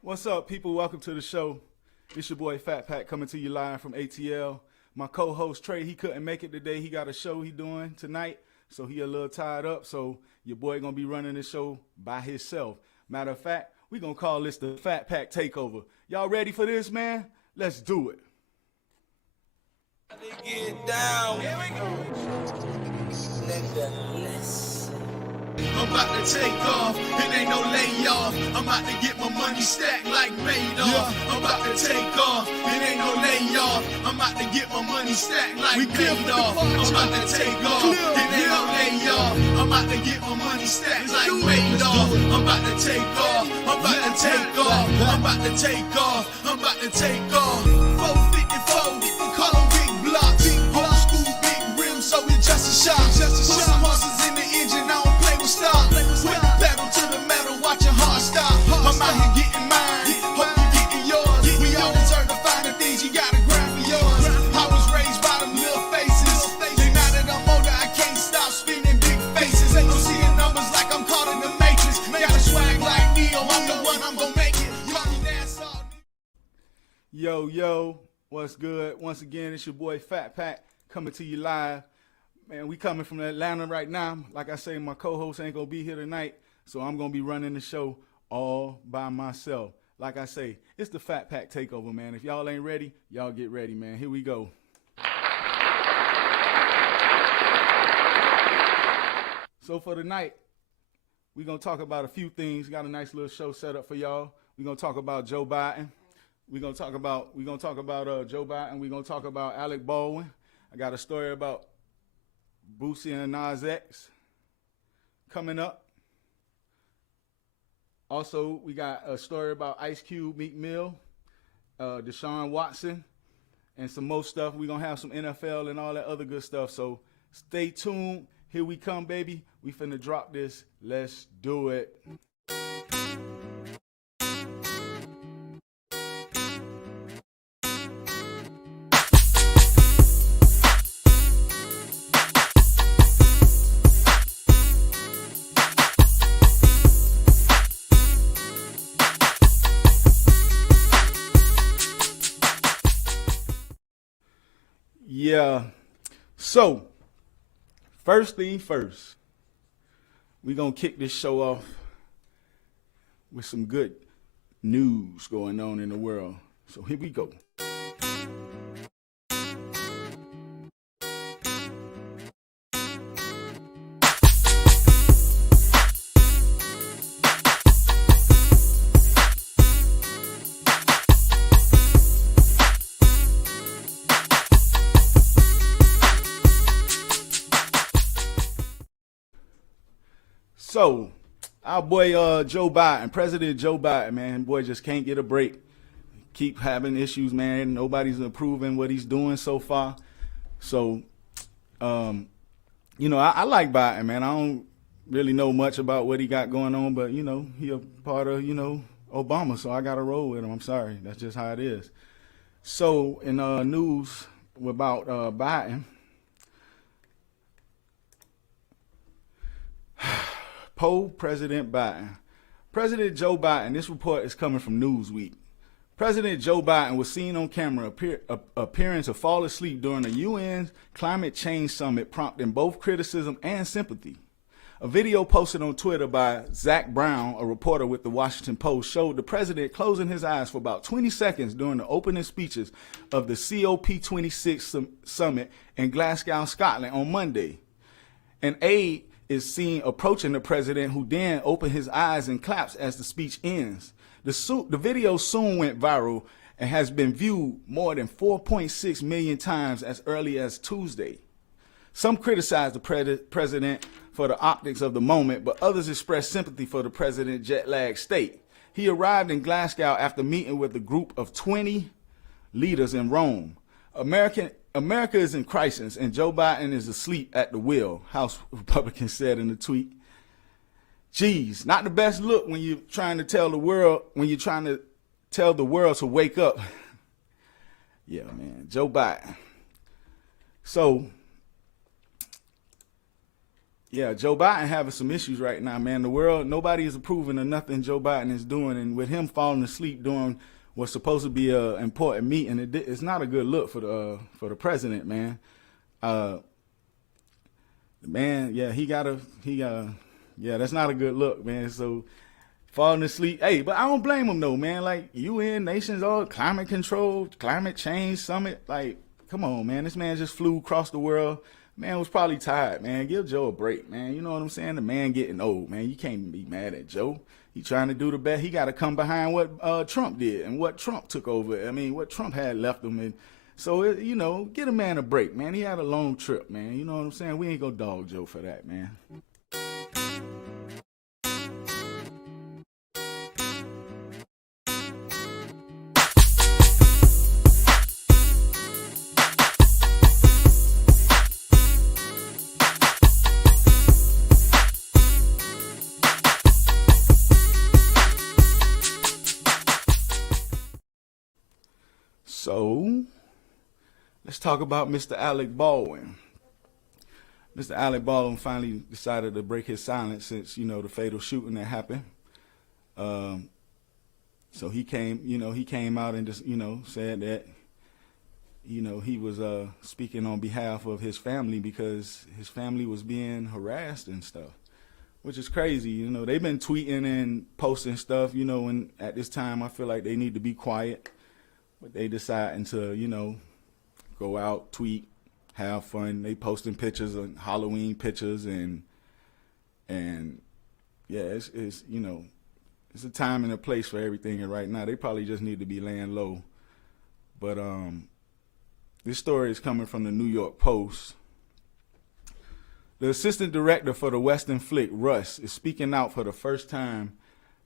What's up, people? Welcome to the show. It's your boy Fat Pat coming to you live from ATL. My co-host Trey, he couldn't make it today. He got a show he doing tonight, so he a little tied up. So your boy gonna be running the show by himself. Matter of fact, we gonna call this the Fat Pack Takeover. Y'all ready for this, man? Let's do it. Get down. Here we go. I'm about to take off, it ain't no layoff. I'm about to get my money stacked like Madoff. I'm about to take off, it ain't no layoff. I'm about to get my money stacked like Madoff. I'm about to take off, it ain't no layoff. I'm about to get my money stacked like Madoff. I'm about to take off, I'm about to take off. I'm about to take off, I'm about to take off. 454, we call them big blocks. Old school big rims, so it's just a shot. Put some horses in the engine, I don't play with stop. Put the pedal to the metal, watch your heart stop. I'm out here getting mine, hope you getting yours. We all deserve to find the things you gotta grind for yours. I was raised by them little faces, and now that I'm older, I can't stop spinning big faces. I'm seeing numbers like I'm caught in the matrix. Got a swag like Neo, I'm the one, I'm gonna make it. Call me Nassau. Yo, what's good? Once again, it's your boy Fat Pat coming to you live. Man, we coming from Atlanta right now. Like I say, my co-host ain't gonna be here tonight, so I'm gonna be running the show all by myself. Like I say, it's the Fat Pack Takeover, man. If y'all ain't ready, y'all get ready, man. Here we go. So for tonight, we gonna talk about a few things. Got a nice little show set up for y'all. We gonna talk about Joe Biden. We gonna talk about Joe Biden. We gonna talk about Alec Baldwin. I got a story about Boosie and Nas X coming up. Also, we got a story about Ice Cube, Meek Mill, Deshaun Watson, and some more stuff. We're going to have some NFL and all that other good stuff. So stay tuned. Here we come, baby. We finna drop this. Let's do it. Yeah, so first thing first, we're going to kick this show off with some good news going on in the world. So here we go. So, our boy President Joe Biden, man, boy just can't get a break. Keep having issues, man. Nobody's improving what he's doing so far. So, I like Biden, man. I don't really know much about what he got going on, but, he a part of, Obama, so I got to roll with him. I'm sorry. That's just how it is. So, in news about Biden, President Biden. President Joe Biden, this report is coming from Newsweek. President Joe Biden was seen on camera appearing to fall asleep during the UN's climate change summit, prompting both criticism and sympathy. A video posted on Twitter by Zach Brown, a reporter with the Washington Post, showed the president closing his eyes for about 20 seconds during the opening speeches of the COP26 summit in Glasgow, Scotland on Monday. An aide is seen approaching the president, who then opened his eyes and claps as the speech ends. The video soon went viral and has been viewed more than 4.6 million times as early as Tuesday. Some criticized the president for the optics of the moment, but others expressed sympathy for the president's jet-lagged state. He arrived in Glasgow after meeting with a group of 20 leaders in Rome. America is in crisis, and Joe Biden is asleep at the wheel, House Republicans said in a tweet. Geez, not the best look when you're trying to tell the world, to wake up. Yeah, man. Joe Biden. So, yeah, Joe Biden having some issues right now, man. The world, nobody is approving of nothing Joe Biden is doing, and with him falling asleep during what's supposed to be an important meeting, it's not a good look for the president, man. Man, yeah, yeah, that's not a good look, man. So falling asleep, hey, but I don't blame him though, man. Like UN, nations, all climate control, climate change summit, like, come on, man. This man just flew across the world. Man was probably tired, man. Give Joe a break, man. You know what I'm saying? The man getting old, man. You can't be mad at Joe. He trying to do the best. He got to come behind what Trump did and what Trump took over. I mean, what Trump had left him. And so, get a man a break, man. He had a long trip, man. You know what I'm saying? We ain't gonna dog Joe for that, man. So, let's talk about Mr. Alec Baldwin. Mr. Alec Baldwin finally decided to break his silence since, the fatal shooting that happened. So he came out and just, said that, he was speaking on behalf of his family because his family was being harassed and stuff, which is crazy. They've been tweeting and posting stuff, and at this time I feel like they need to be quiet. But they deciding to, go out, tweet, have fun. They posting pictures of Halloween pictures and yeah, it's it's a time and a place for everything. And right now they probably just need to be laying low. But this story is coming from the New York Post. The assistant director for the Western flick Russ is speaking out for the first time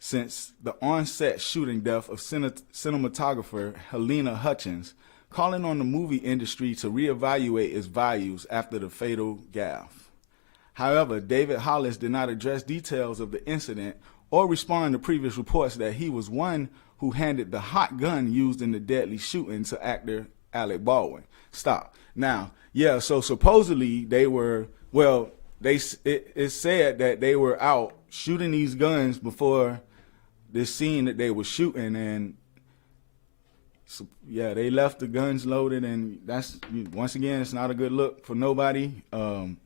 since the on-set shooting death of cinematographer Helena Hutchins, calling on the movie industry to reevaluate its values after the fatal gaffe. However, David Hollis did not address details of the incident or respond to previous reports that he was one who handed the hot gun used in the deadly shooting to actor Alec Baldwin. Stop. Now, yeah, so supposedly they were, it's said that they were out shooting these guns before this scene that they were shooting, and so, yeah, they left the guns loaded, and that's, once again, it's not a good look for nobody. When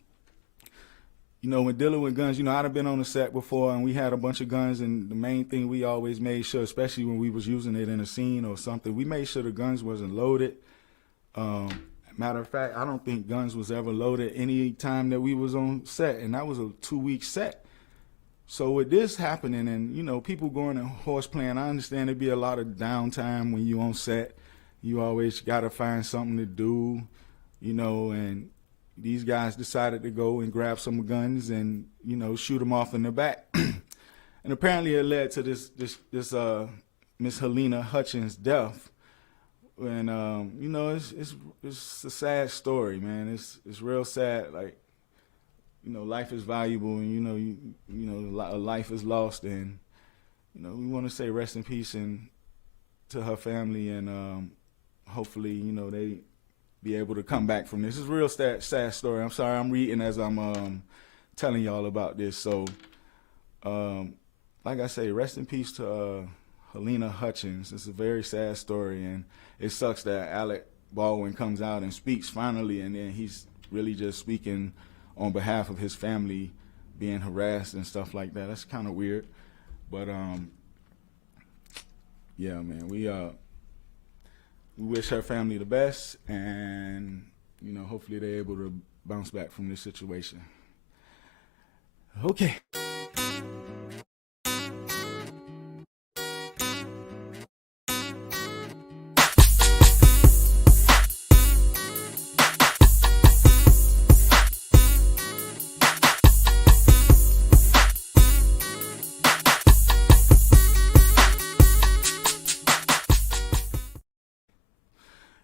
dealing with guns, I've been on the set before, and we had a bunch of guns, and the main thing we always made sure, especially when we was using it in a scene or something, we made sure the guns wasn't loaded. Matter of fact, I don't think guns was ever loaded any time that we was on set, and that was a 2-week set. So with this happening and, people going and horse playing, I understand there'd be a lot of downtime when you on set. You always got to find something to do, and these guys decided to go and grab some guns and, shoot them off in the back. And apparently it led to this Miss Helena Hutchins' death. And, it's a sad story, man. It's real sad. Like, life is valuable, and a life is lost, and we want to say rest in peace and to her family, and hopefully, they be able to come back from this. It's a real sad story. I'm sorry, I'm reading as I'm telling y'all about this. So, like I say, rest in peace to Helena Hutchins. It's a very sad story, and it sucks that Alec Baldwin comes out and speaks finally, and then he's really just speaking on behalf of his family being harassed and stuff like that. That's kind of weird. But, yeah, man, we wish her family the best, and, hopefully they're able to bounce back from this situation. Okay.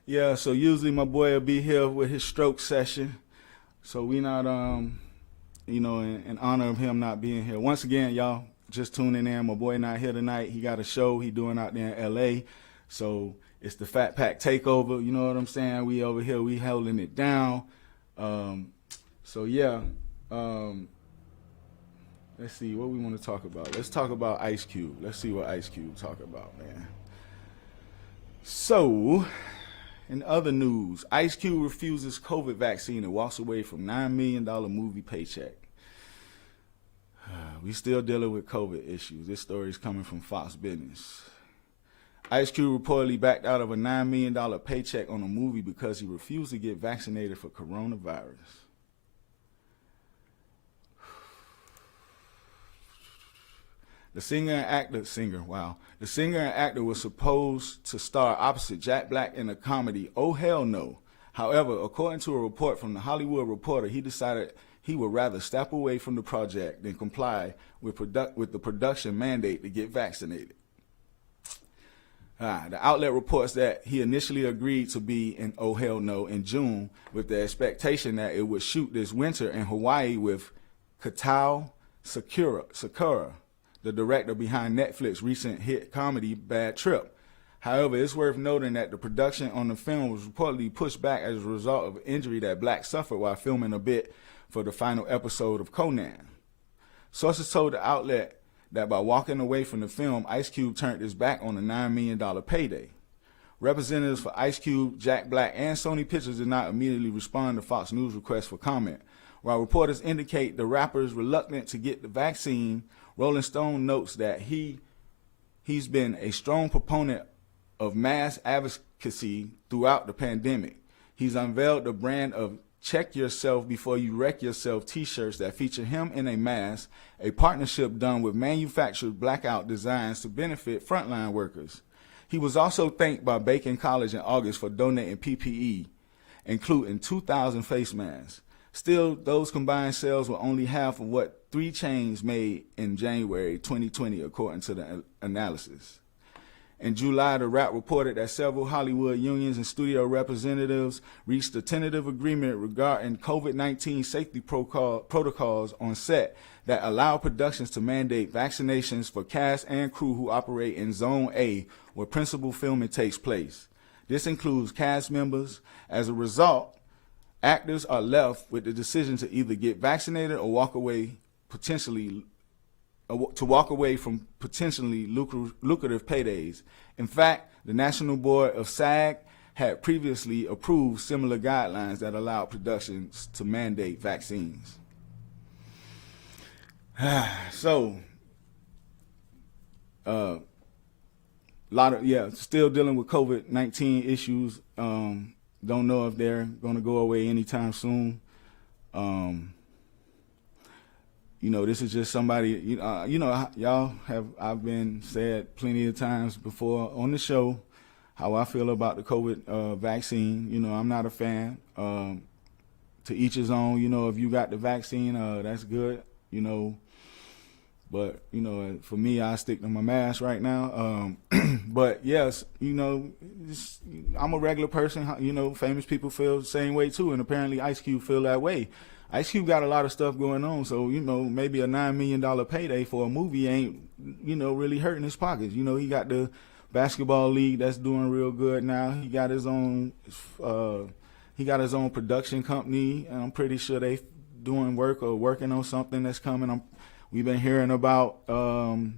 Yeah, so usually my boy will be here with his stroke session. So we not, in honor of him not being here. Once again, y'all, just tuning in. My boy not here tonight. He got a show he doing out there in L.A. So It's the Fat Pack takeover. You know what I'm saying? We over here, we holding it down. So yeah. Let's see what we want to talk about. Let's talk about Ice Cube. Let's see what Ice Cube talk about, man. So, in other news, Ice Cube refuses COVID vaccine and walks away from $9 million movie paycheck. We still dealing with COVID issues. This story is coming from Fox Business. Ice Cube reportedly backed out of a $9 million paycheck on a movie because he refused to get vaccinated for coronavirus. The singer and actor was supposed to star opposite Jack Black in the comedy Oh Hell No. However, according to a report from The Hollywood Reporter, he decided he would rather step away from the project than comply with the production mandate to get vaccinated. The outlet reports that he initially agreed to be in Oh Hell No in June with the expectation that it would shoot this winter in Hawaii with Katao Sakura, the director behind Netflix's recent hit comedy Bad Trip. However, it's worth noting that the production on the film was reportedly pushed back as a result of an injury that Black suffered while filming a bit for the final episode of Conan. Sources told the outlet that by walking away from the film, Ice Cube turned his back on the $9 million payday. Representatives for Ice Cube, Jack Black, and Sony Pictures did not immediately respond to Fox News requests for comment. While reporters indicate the rapper is reluctant to get the vaccine, Rolling Stone notes that he's been a strong proponent of mass advocacy throughout the pandemic. He's unveiled the brand of Check Yourself Before You Wreck Yourself t-shirts that feature him in a mask, a partnership done with manufactured blackout designs to benefit frontline workers. He was also thanked by Bacon College in August for donating PPE, including 2,000 face masks. Still, those combined sales were only half of what 3 chains made in January 2020, according to the analysis. In July, the rap reported that several Hollywood unions and studio representatives reached a tentative agreement regarding COVID-19 safety protocols on set that allow productions to mandate vaccinations for cast and crew who operate in Zone A, where principal filming takes place. This includes cast members. As a result, actors are left with the decision to either get vaccinated or walk away from potentially lucrative paydays. In fact, the National Board of SAG had previously approved similar guidelines that allowed productions to mandate vaccines. So, still dealing with COVID-19 issues. Don't know if they're going to go away anytime soon. This is just somebody, I've been said plenty of times before on the show how I feel about the COVID vaccine. I'm not a fan. To each his own. If you got the vaccine, that's good. But for me, I stick to my mask right now. But yes, I'm a regular person. Famous people feel the same way too, and apparently Ice Cube feel that way. Ice Cube got a lot of stuff going on, so maybe a $9 million payday for a movie ain't really hurting his pockets. He got the basketball league that's doing real good now. He got his own production company, and I'm pretty sure they doing work or working on something that's coming. We've been hearing about the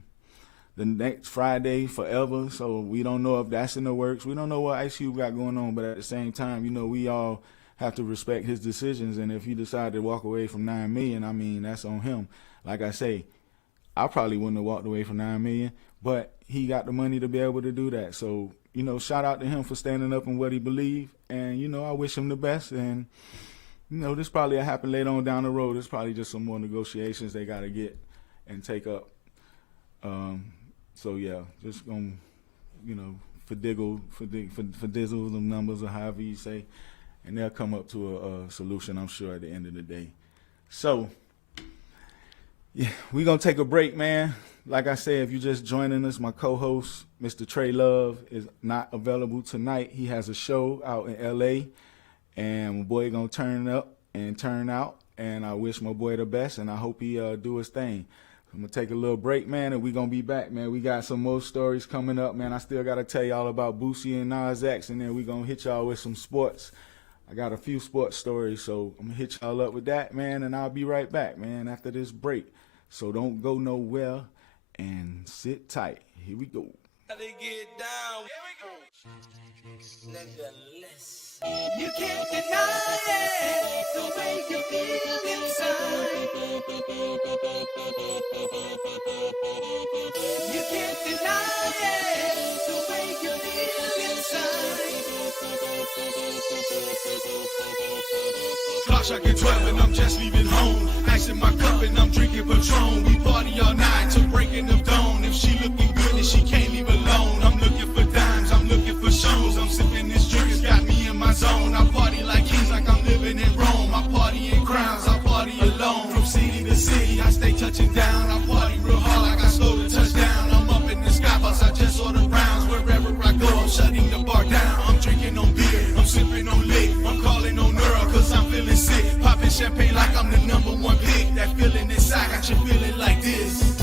next Friday Forever, so we don't know if that's in the works. We don't know what Ice Cube got going on, but at the same time, we all have to respect his decisions, and if he decided to walk away from $9 million, that's on him. Like I say, I probably wouldn't have walked away from $9 million, but he got the money to be able to do that. So, shout out to him for standing up in what he believed, and, I wish him the best, and, this probably will happen later on down the road. It's probably just some more negotiations they got to get and take up. So, yeah, just going to, dizzle them numbers or however you say, and they'll come up to a solution, I'm sure, at the end of the day. So, yeah, we're going to take a break, man. Like I said, if you're just joining us, my co-host, Mr. Trey Love, is not available tonight. He has a show out in L.A., and my boy going to turn up and turn out, and I wish my boy the best, and I hope he do his thing. I'm going to take a little break, man, and we're going to be back, man. We got some more stories coming up, man. I still got to tell y'all about Boosie and Nas X, and then we're going to hit y'all with some sports. I got a few sports stories, so I'm going to hit y'all up with that, man, and I'll be right back, man, after this break. So don't go nowhere and sit tight. Here we go. They get down. Nevertheless, you can't deny it, the way you feel inside. You can't deny it, the way you feel inside. Clock striking 12 and I'm just leaving home. Ice in my cup and I'm drinking Patron. We party all night till breaking of dawn. If she looking good and she can't leave alone, I'm looking for dimes, I'm looking for shows. I'm sipping this drink, it's got me in my zone. I party like kings, like I'm living in Rome. I party in crowns, I party alone. From city to city, I stay touching down. I party real hard like I stole a touchdown. I'm up in the sky bus, I just order rounds. Wherever I go, I'm shutting the bar down. I'm drinking on beer, I'm sipping on lick. I'm calling on Earl, cause I'm feeling sick. Popping champagne like I'm the #1 pick. That feeling inside got you feeling like this.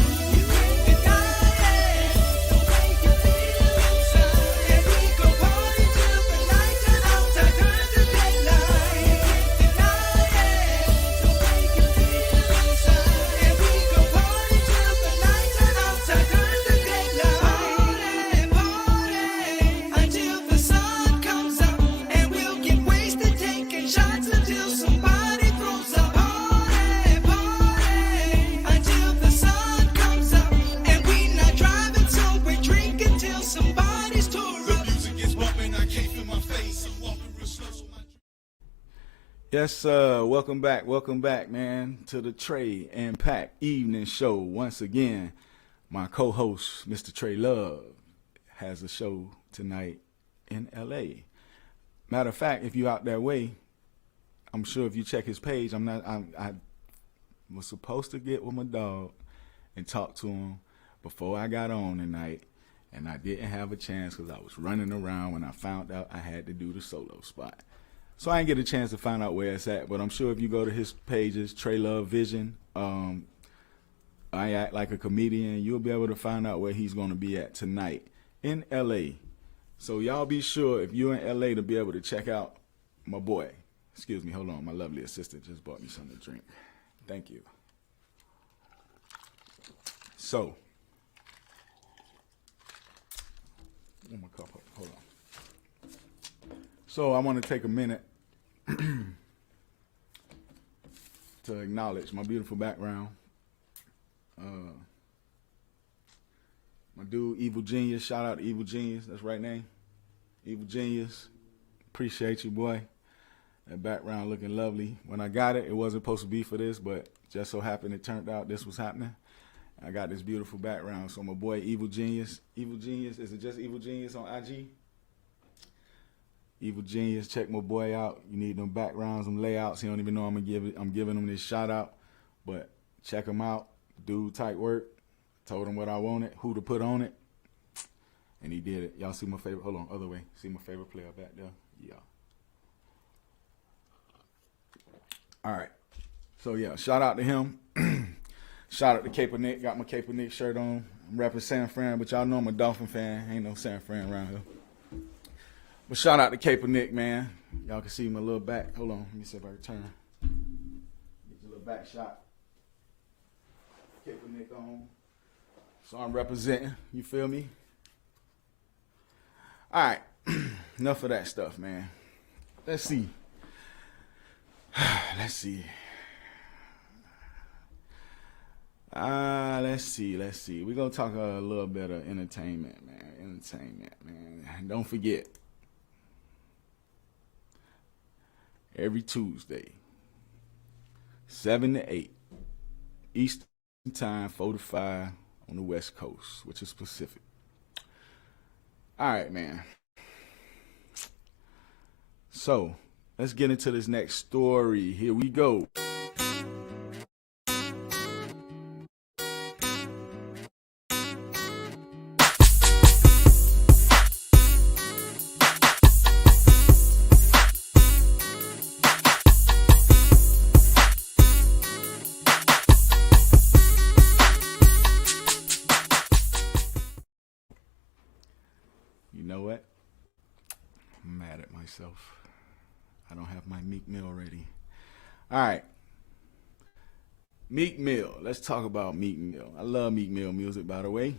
Yes, welcome back, man, to the Trey and Pac Evening Show. Once again, my co-host, Mr. Trey Love, has a show tonight in L.A. Matter of fact, if you're out that way, I'm sure if you check his page, I was supposed to get with my dog and talk to him before I got on tonight, and I didn't have a chance because I was running around when I found out I had to do the solo spot. So I didn't get a chance to find out where it's at, but I'm sure if you go to his pages, Trey Love Vision, I Act Like a Comedian, you'll be able to find out where he's going to be at tonight in L.A. So y'all be sure if you're in L.A. to be able to check out my boy. Excuse me, hold on. My lovely assistant just bought me something to drink. Thank you. So, my cup, hold on. So I want to take a minute to acknowledge my beautiful background. My dude, Evil Genius. Shout out to Evil Genius. That's the right name. Evil Genius. Appreciate you, boy. That background looking lovely. When I got it, it wasn't supposed to be for this, but just so happened it turned out this was happening. I got this beautiful background. So my boy, Evil Genius. Evil Genius. Is it just Evil Genius on IG? Evil Genius, check my boy out. You need them backgrounds, them layouts. He don't even know I'm giving him this shout out, but check him out. Dude, tight work. Told him what I wanted, who to put on it, and he did it. Y'all see my favorite? Hold on, other way. See my favorite player back there? Yeah. All right. So yeah, shout out to him. Shout out to Cape Nick. Got my Cape Nick shirt on. I'm repping San Fran, but y'all know I'm a Dolphin fan. Ain't no San Fran around here. But shout out to Cape Nick, man. Y'all can see my little back. Hold on, let me see if I can turn. Get a little back shot. Cape Nick on. So I'm representing. You feel me? All right. Enough of that stuff, man. Let's see. Let's see. Let's see. We're going to talk a little bit of entertainment, man. Don't forget. Every Tuesday, 7 to 8, Eastern Time, 4 to 5 on the West Coast, which is Pacific. All right, man. So, let's get into this next story. Here we go. I don't have my Meek Mill ready. All right. Meek Mill. Let's talk about Meek Mill. I love Meek Mill music, by the way.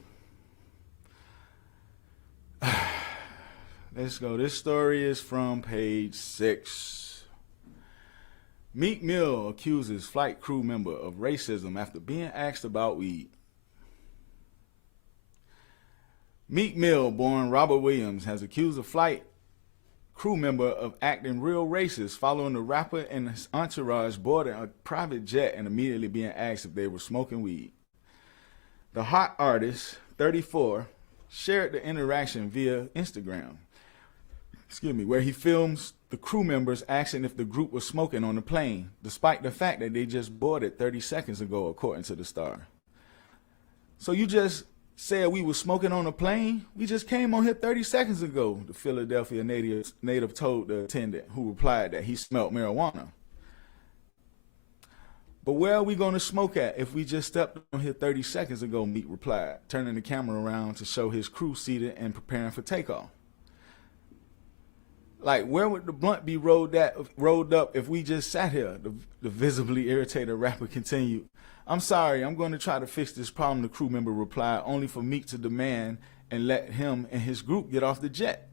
Let's go. This story is from page 6. Meek Mill accuses flight crew member of racism after being asked about weed. Meek Mill, born Robert Williams, has accused a flight crew member of acting real racist following the rapper and his entourage boarding a private jet and immediately being asked if they were smoking weed. The hot artist, 34, shared the interaction via Instagram, where he films the crew members asking if the group was smoking on the plane, despite the fact that they just boarded 30 seconds ago, according to the Star. So you just said we were smoking on a plane? We just came on here 30 seconds ago, the Philadelphia native told the attendant, who replied that he smelled marijuana. But where are we going to smoke at if we just stepped on here 30 seconds ago, Meek replied, turning the camera around to show his crew seated and preparing for takeoff. Like, where would the blunt be rolled up if we just sat here? The visibly irritated rapper continued. I'm sorry, I'm going to try to fix this problem, the crew member replied, only for Meek to demand and let him and his group get off the jet.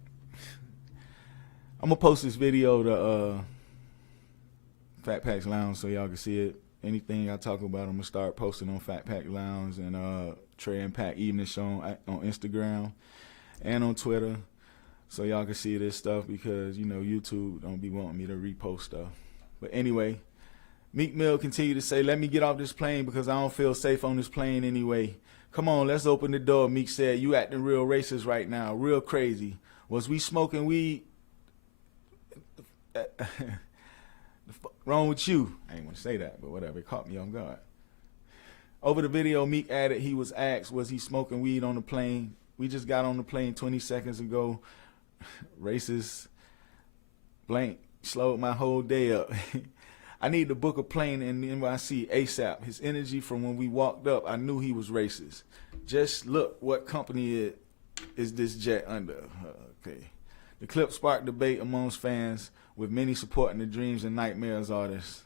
I'm going to post this video to Fat Pack's Lounge so y'all can see it. Anything I talk about, I'm going to start posting on Fat Pack Lounge and Trey and Pack Evening Show on Instagram and on Twitter. So y'all can see this stuff because, you know, YouTube don't be wanting me to repost stuff. But anyway, Meek Mill continued to say, let me get off this plane because I don't feel safe on this plane anyway. Come on, let's open the door, Meek said. You acting real racist right now, real crazy. Was we smoking weed? The fuck wrong with you? I ain't want to say that, but whatever, it caught me on guard. Over the video, Meek added he was asked, was he smoking weed on the plane? We just got on the plane 20 seconds ago. Racist blank slowed my whole day up. I need to book a plane in NYC ASAP. His energy from when we walked up, I knew he was racist. Just look what company is this jet under. Okay. The clip sparked debate amongst fans, with many supporting the Dreams and Nightmares artist.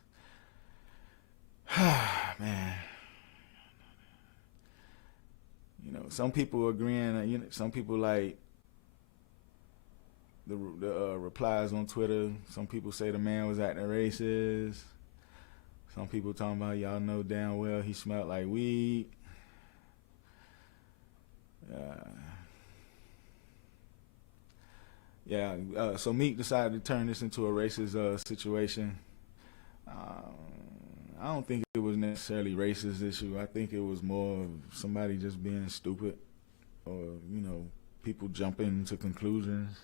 Man. You know, some people agreeing, some people like the replies on Twitter. Some people say the man was acting racist. Some people talking about, y'all know damn well he smelled like weed. So Meek decided to turn this into a racist situation. I don't think it was necessarily a racist issue. I think it was more of somebody just being stupid, or, you know, people jumping to conclusions.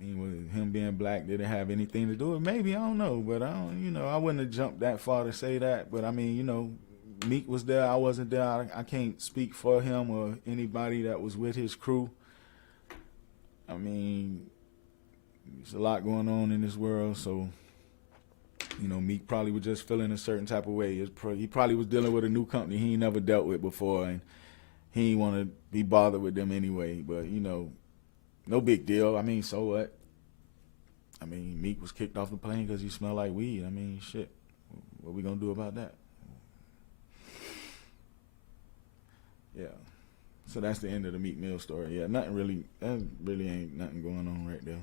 I mean, with him being black, did it have anything to do with it? Maybe, I don't know, but I wouldn't have jumped that far to say that. But I mean, you know, Meek was there, I wasn't there. I can't speak for him or anybody that was with his crew. I mean, there's a lot going on in this world, so, you know, Meek probably was just feeling a certain type of way. He probably was dealing with a new company he ain't never dealt with before, and he ain't want to be bothered with them anyway. But, you know, no big deal. I mean, so what? I mean, Meek was kicked off the plane because he smelled like weed. I mean, shit. What we gonna do about that? Yeah. So that's the end of the Meek Mill story. Yeah, that really ain't nothing going on right there.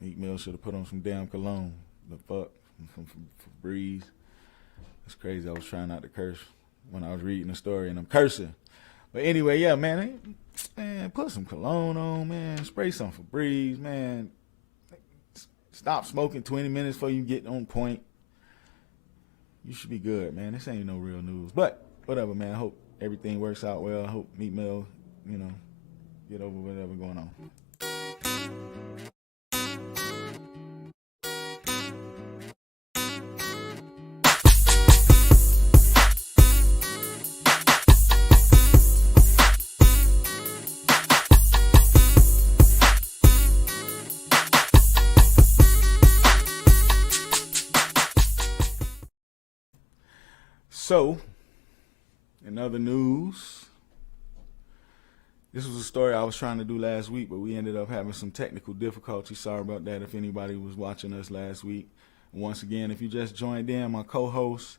Meek Mill should have put on some damn cologne. The fuck? From Breeze. That's crazy. I was trying not to curse when I was reading the story, and I'm cursing. But anyway, yeah, man, put some cologne on, man. Spray some Febreze, man. Stop smoking 20 minutes before you get on point. You should be good, man. This ain't no real news. But whatever, man. I hope everything works out well. I hope Meek Mill, you know, get over whatever going on. So, in other news, This was a story I was trying to do last week, but we ended up having some technical difficulties. Sorry about that if anybody was watching us last week. Once again, if you just joined in, my co-host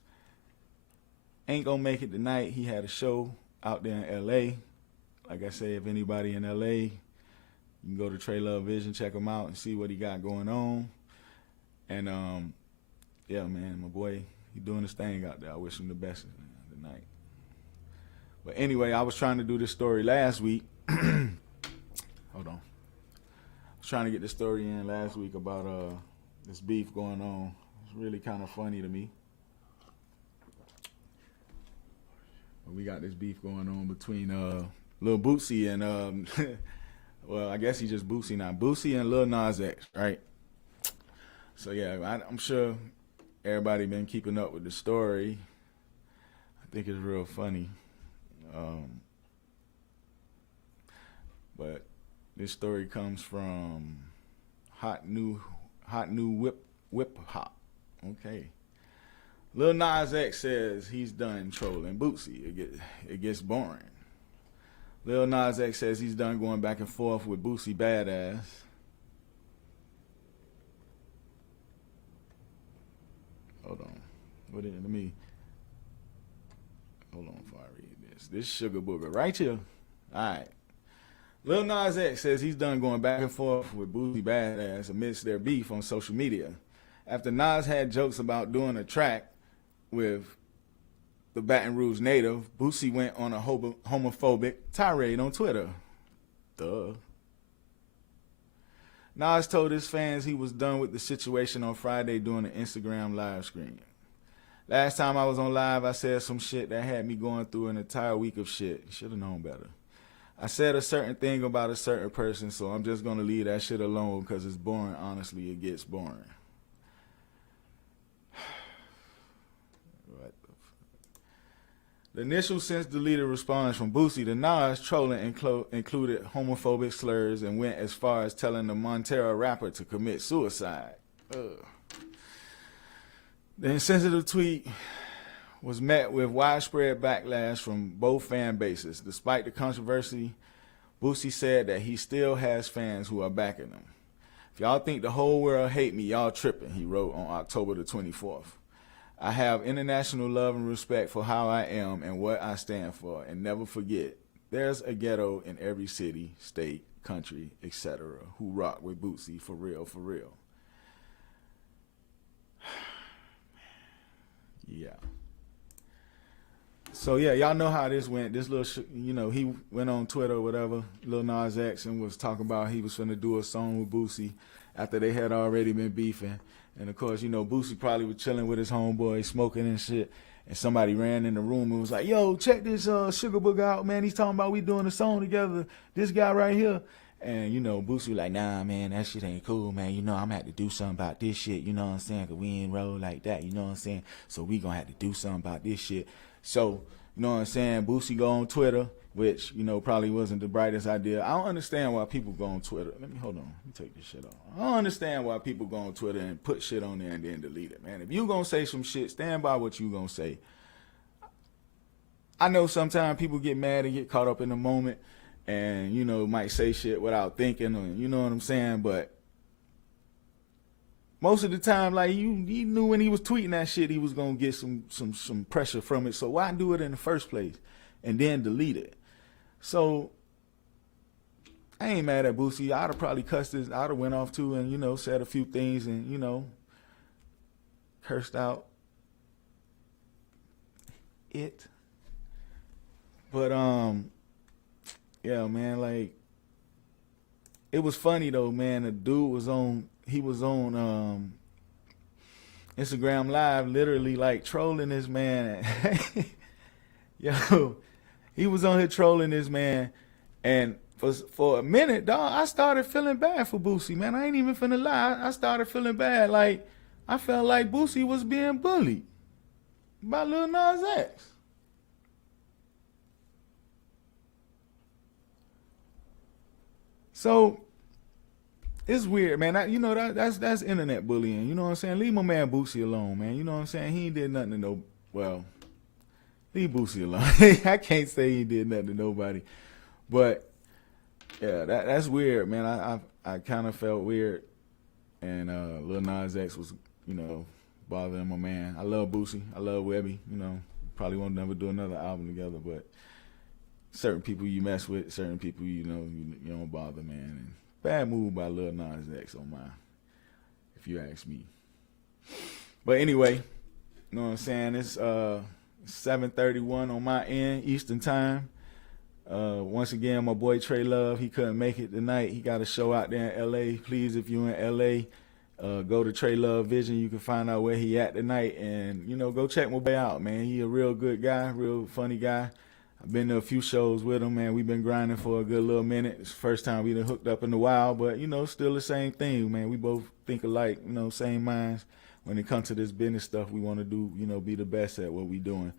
ain't gonna make it tonight. He had a show out there in LA. Like I say, if anybody in LA, you can go to Trey Love Vision, check him out and see what he got going on. And yeah, man, my boy, he doing his thing out there. I wish him the best tonight. But anyway, I was trying to do this story last week. Hold on. I was trying to get this story in last week about this beef going on. It's really kind of funny to me. But we got this beef going on between Lil Boosie and well, I guess he's just Boosie now. Boosie and Lil Nas X, right? So yeah, I'm sure everybody been keeping up with the story. I think it's real funny. But this story comes from Hot New Whip Hop. Okay. Lil Nas X says he's done trolling Boosie. It gets boring. Lil Nas X says he's done going back and forth with Boosie Badass. Hold on. Hold on before I read this. This sugar booger right here. All right. Lil Nas X says he's done going back and forth with Boosie Badass amidst their beef on social media. After Nas had jokes about doing a track with the Baton Rouge native, Boosie went on a homophobic tirade on Twitter. Duh. Nas told his fans he was done with the situation on Friday during an Instagram live stream. Last time I was on live, I said some shit that had me going through an entire week of shit. Should have known better. I said a certain thing about a certain person, so I'm just going to leave that shit alone because it's boring. Honestly, it gets boring. The initial since deleted response from Boosie to Nas trolling included homophobic slurs and went as far as telling the Montero rapper to commit suicide. The insensitive tweet was met with widespread backlash from both fan bases. Despite the controversy, Boosie said that he still has fans who are backing him. If y'all think the whole world hate me, y'all tripping, he wrote on October the 24th. I have international love and respect for how I am and what I stand for. And never forget, there's a ghetto in every city, state, country, etc. who rock with Boosie for real, for real. Yeah. So yeah, y'all know how this went. This little, he went on Twitter or whatever, Lil Nas X, and was talking about he was finna do a song with Boosie after they had already been beefing. And of course, Boosie probably was chilling with his homeboy, smoking and shit. And somebody ran in the room and was like, "Yo, check this Sugar Book out, man. He's talking about we doing a song together. This guy right here." And Boosie was like, "Nah, man, that shit ain't cool, man. I'm gonna have to do something about this shit. You know what I'm saying? Cause we ain't roll like that. You know what I'm saying? So we gonna have to do something about this shit." So you know what I'm saying? Boosie go on Twitter, which, probably wasn't the brightest idea. I don't understand why people go on Twitter. Hold on. Let me take this shit off. I don't understand why people go on Twitter and put shit on there and then delete it, man. If you gonna say some shit, stand by what you gonna say. I know sometimes people get mad and get caught up in the moment and, might say shit without thinking, or, you know what I'm saying? But most of the time, like, he knew when he was tweeting that shit, he was gonna get some pressure from it. So why do it in the first place and then delete it? So I ain't mad at Boosie. I'd have probably cussed his, I'd have went off too and, said a few things and, cursed out it. But, yeah, man, like, it was funny though, man. The dude was on Instagram Live, literally like trolling this man. Yo, he was on here trolling this man, and for a minute, dog, I started feeling bad for Boosie, man. I ain't even finna lie. I started feeling bad. Like, I felt like Boosie was being bullied by Lil Nas X. So it's weird, man. That's internet bullying. You know what I'm saying? Leave my man Boosie alone, man. You know what I'm saying? He ain't did nothing to leave Boosie alone. I can't say he did nothing to nobody. But Yeah, that's weird, man. I kind of felt weird, and Lil Nas X was, bothering my man. I love Boosie, I love Webby. Probably won't never do another album together, but certain people you mess with, certain people you don't bother, man. And bad move by Lil Nas X on mine, if you ask me. But anyway, you know what I'm saying? It's 7:31 on my end, Eastern time. Once again, my boy Trey Love, he couldn't make it tonight. He got a show out there in LA. Please, if you're in LA, go to Trey Love Vision. You can find out where he at tonight, and go check my boy out, man. He a real good guy, real funny guy. I've been to a few shows with him, man. We've been grinding for a good little minute. It's the first time we done hooked up in a while, but still the same thing, man. We both think alike, same minds. When it comes to this business stuff, we want to do, be the best at what we doing,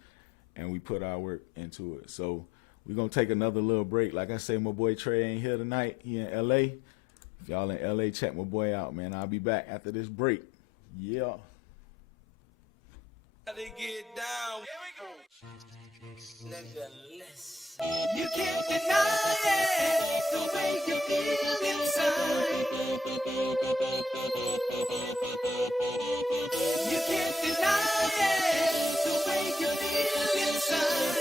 and we put our work into it. So we're going to take another little break. Like I say, my boy Trey ain't here tonight. He in L.A. If y'all in L.A., check my boy out, man. I'll be back after this break. Yeah. They get down. Nevertheless, you can't deny it, the way you feel inside. You can't deny it, the way you feel inside.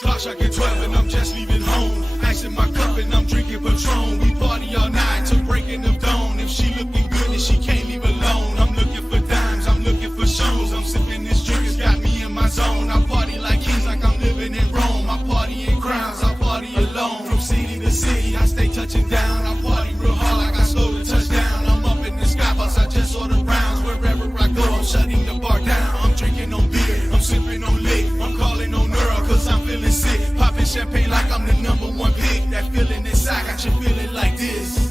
Clock striking 12 and I'm just leaving home. Ice in my cup and I'm drinking Patron. We party all night till breaking of dawn. If she looking good and she can't leave alone, I'm looking for dimes, I'm looking for shows. I'm sipping this drink, it's got me in my zone. I party like kings, like I'm living in Rome. I party in crowns, I party alone. From city to city, I stay touching down. I party real hard like I stole a touchdown. I'm up in the sky bus, I just order rounds. Wherever I go, I'm shutting the bar down. I'm drinking on beer, I'm sipping on lick. I'm calling on Earl, cause I'm feeling sick. Popping champagne like I'm the #1 pick. That feeling inside got you feeling like this.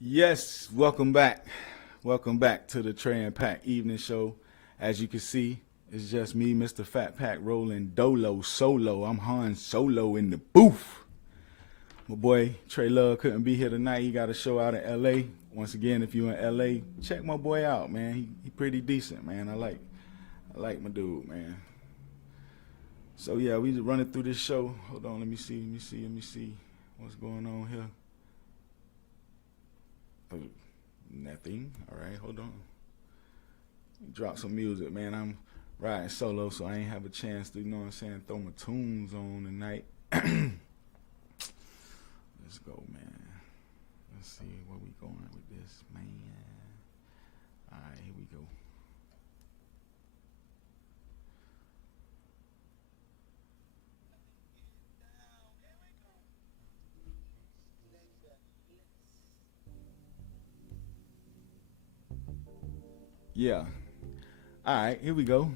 Yes, welcome back. Welcome back to the Trey and Pack Evening Show. As you can see, it's just me, Mr. Fat Pack, rolling dolo solo. I'm Han Solo in the booth. My boy Trey Love couldn't be here tonight. He got a show out in L.A. Once again, if you're in L.A., check my boy out, man. He pretty decent, man. I like my dude, man. So yeah, we just running through this show. Hold on, let me see what's going on here. Oh, nothing. All right, hold on. Drop some music, man. I'm riding solo, so I ain't have a chance to, throw my tunes on tonight. Let's go, man. Let's see where we going with this, man. All right, here we go. Yeah. All right, here we go.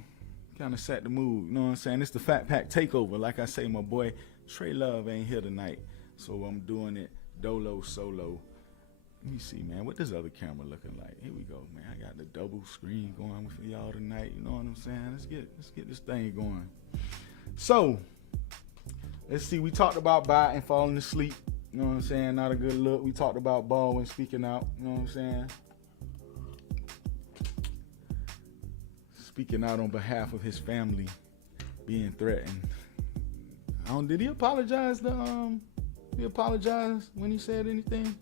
Kind of set the mood. You know what I'm saying? It's the Fat Pack Takeover. Like I say, my boy Trey Love ain't here tonight, so I'm doing it dolo solo. Let me see, man. What this other camera looking like? Here we go, man. I got the double screen going for y'all tonight. You know what I'm saying? Let's get this thing going. So, let's see. We talked about Biden falling asleep. You know what I'm saying? Not a good look. We talked about Baldwin speaking out. You know what I'm saying? Speaking out on behalf of his family being threatened. Did he apologize he apologized when he said anything?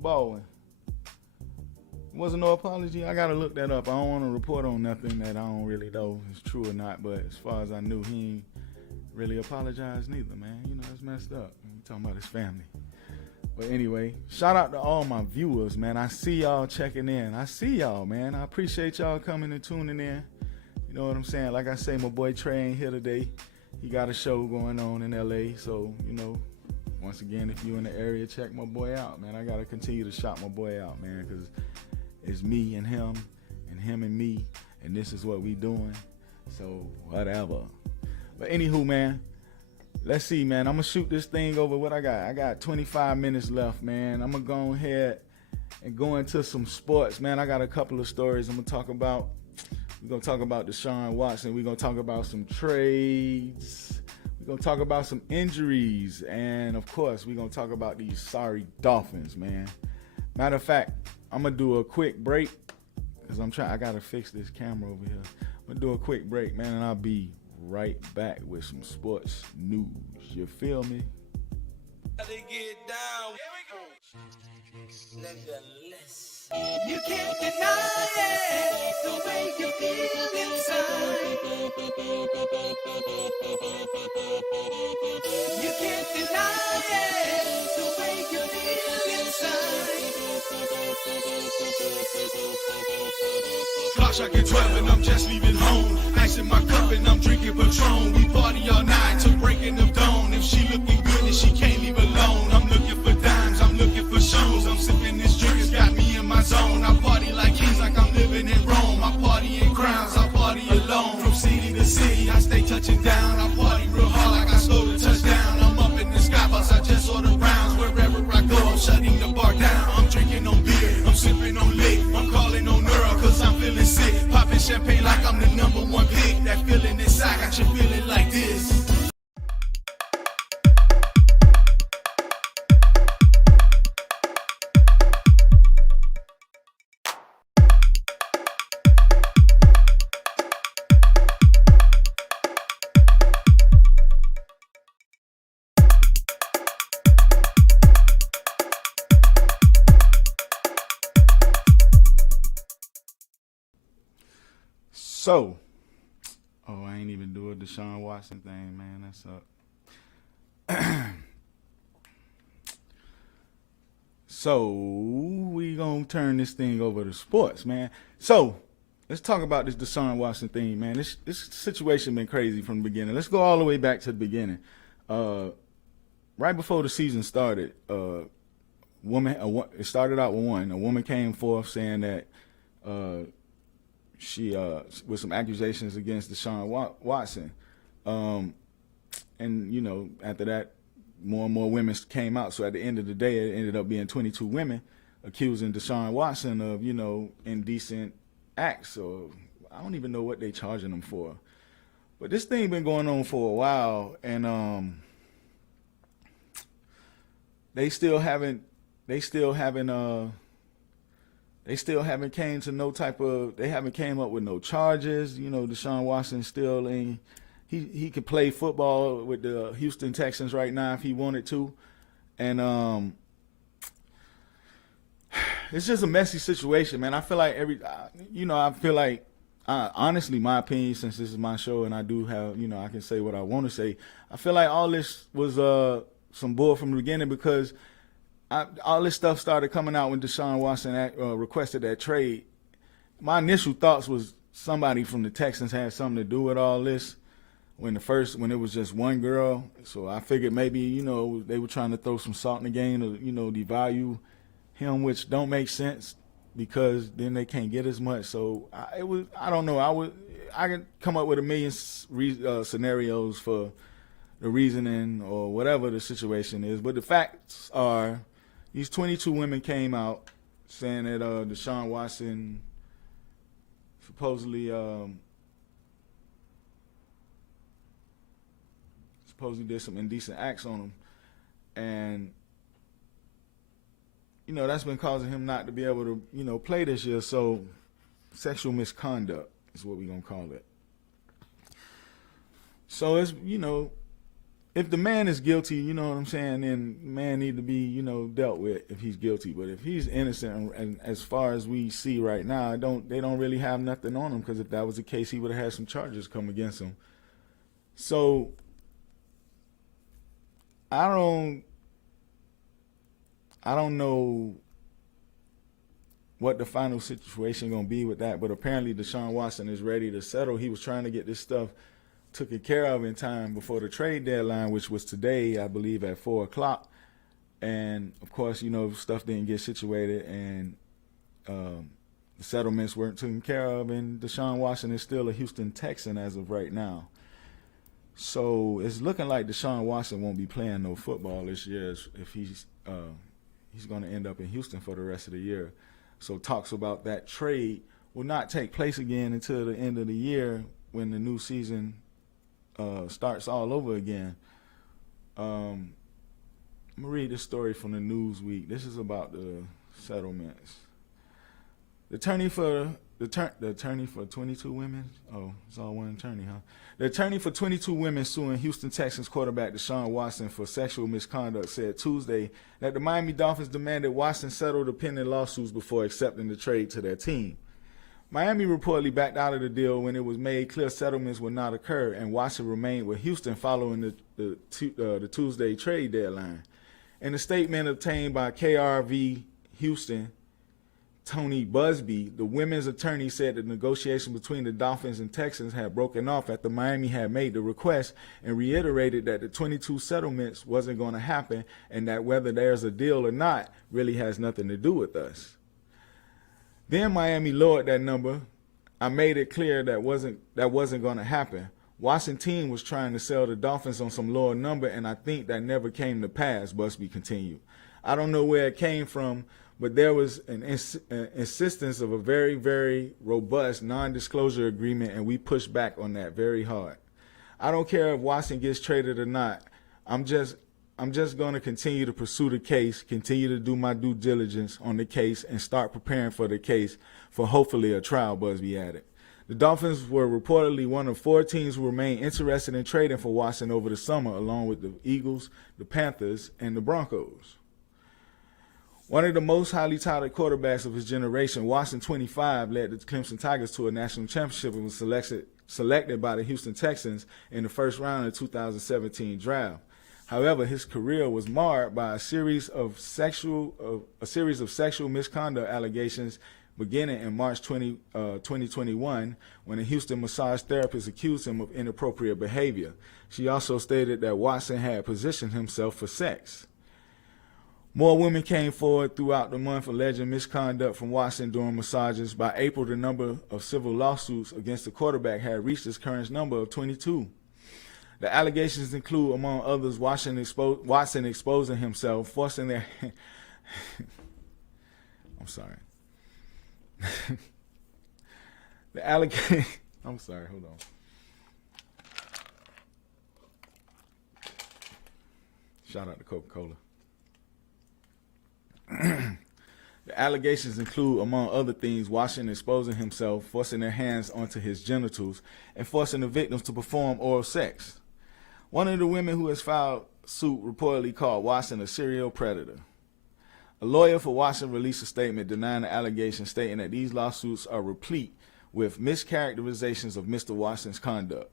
Baldwin. Wasn't no apology. I gotta look that up. I don't want to report on nothing that I don't really know if it's true or not, but as far as I knew, he ain't really apologized neither, man. It's messed up. We talking about his family. But anyway, shout out to all my viewers, man. I see y'all checking in. I see y'all, man. I appreciate y'all coming and tuning in. You know what I'm saying? Like I say, my boy Trey ain't here today. He got a show going on in LA. So, once again, if you in the area, check my boy out, man. I gotta continue to shout my boy out, man, because it's me and him and me, and this is what we doing. So whatever. But anywho, man, let's see, man. I'm gonna shoot this thing over. What I got 25 minutes left, man. I'm gonna go ahead and go into some sports, man. I got a couple of stories I'm gonna talk about. We're gonna talk about Deshaun Watson. We're gonna talk about some trades. We're gonna talk about some injuries, and of course, we're gonna talk about these sorry Dolphins, man. Matter of fact, I'm gonna do a quick break because I gotta fix this camera over here. I'm gonna do a quick break, man, and I'll be right back with some sports news. You feel me? They get down. You can't deny it, the way you feel inside. You can't deny it, the way you feel inside. Clock striking 12 and I'm just leaving home. Ice in my cup and I'm drinking Patron. We party all night till breaking of dawn. If she looking good and she can't leave alone, I'm looking for dimes, I'm looking for shows. I'm sipping this drink, it's got me in my zone. I party like kings, like I'm living in Rome. I party in crowns, I party alone. From city to city, I stay touching down. I party real hard like I stole a touchdown. I'm up in the sky bus, I just order rounds. Wherever I go, I'm shutting the bar down. I'm drinking on beer, I'm sipping on lit. I'm calling on Earl, cause I'm feeling sick. Popping champagne like I'm the number one pick. That feeling inside got you feeling like this. So, I ain't even do a Deshaun Watson thing, man. That's up. So, we gonna turn this thing over to sports, man. So, let's talk about this Deshaun Watson thing, man. This situation been crazy from the beginning. Let's go all the way back to the beginning. Right before the season started, it started out with one. A woman came forth saying that she with some accusations against Deshaun Watson, and you know, after that, more and more women came out. So at the end of the day, it ended up being 22 women accusing Deshaun Watson of, you know, indecent acts, or I don't even know what they charging him for. But this thing been going on for a while, and they still haven't came to no type of, they haven't came up with no charges. You know, Deshaun Watson still ain't, he could play football with the Houston Texans right now if he wanted to. And it's just a messy situation, man. I feel like honestly, my opinion, since this is my show and I do have, you know, I can say what I want to say. I feel like all this was some bull from the beginning, because all this stuff started coming out when Deshaun Watson requested that trade. My initial thoughts was somebody from the Texans had something to do with all this when it was just one girl. So I figured maybe, you know, they were trying to throw some salt in the game to, you know, devalue him, which don't make sense because then they can't get as much. So I don't know. I can come up with a million scenarios for the reasoning or whatever the situation is. But the facts are, these 22 women came out saying that Deshaun Watson supposedly did some indecent acts on him, and you know, that's been causing him not to be able to, you know, play this year. So sexual misconduct is what we're gonna call it. So it's, you know, if the man is guilty, you know what I'm saying, then the man need to be, you know, dealt with if he's guilty. But if he's innocent, and as far as we see right now, they don't really have nothing on him, because if that was the case, he would have had some charges come against him. So I don't know what the final situation gonna be with that, but apparently Deshaun Watson is ready to settle. He was trying to get this stuff taken care of in time before the trade deadline, which was today, I believe, at 4:00. And of course, stuff didn't get situated, and the settlements weren't taken care of, and Deshaun Watson is still a Houston Texan as of right now. So it's looking like Deshaun Watson won't be playing no football this year if he's going to end up in Houston for the rest of the year. So talks about that trade will not take place again until the end of the year when the new season starts all over again. I'm going to read this story from the Newsweek. This is about the settlements. The attorney for 22 women. Oh, it's all one attorney, huh? The attorney for 22 women suing Houston Texans quarterback Deshaun Watson for sexual misconduct said Tuesday that the Miami Dolphins demanded Watson settle the pending lawsuits before accepting the trade to their team. Miami reportedly backed out of the deal when it was made clear settlements would not occur, and Watson remained with Houston following the Tuesday trade deadline. In a statement obtained by KRV Houston, Tony Busby, the women's attorney, said the negotiation between the Dolphins and Texans had broken off after Miami had made the request, and reiterated that the 22 settlements wasn't going to happen and that whether there's a deal or not really has nothing to do with us. Then Miami lowered that number. I made it clear that wasn't going to happen. Washington team was trying to sell the Dolphins on some lower number, and I think that never came to pass, Busby continued. I don't know where it came from, but there was an insistence of a very, very robust non-disclosure agreement, and we pushed back on that very hard. I don't care if Watson gets traded or not. I'm just going to continue to pursue the case, continue to do my due diligence on the case, and start preparing for the case for hopefully a trial, Busby added. The Dolphins were reportedly one of 4 teams who remained interested in trading for Watson over the summer, along with the Eagles, the Panthers, and the Broncos. One of the most highly touted quarterbacks of his generation, Watson, 25, led the Clemson Tigers to a national championship and was selected by the Houston Texans in the first round of the 2017 draft. However, his career was marred by a series of sexual misconduct allegations beginning in March 2021 when a Houston massage therapist accused him of inappropriate behavior. She also stated that Watson had positioned himself for sex. More women came forward throughout the month alleging misconduct from Watson during massages. By April, the number of civil lawsuits against the quarterback had reached its current number of 22. The allegations include, among others, Watson exposing himself, forcing their... I'm sorry. The allegation... I'm sorry, hold on. Shout out to Coca-Cola. The allegations include, among other things, Watson exposing himself, forcing their hands onto his genitals, and forcing the victims to perform oral sex. One of the women who has filed suit reportedly called Watson a serial predator. A lawyer for Watson released a statement denying the allegations, stating that these lawsuits are replete with mischaracterizations of Mr. Watson's conduct.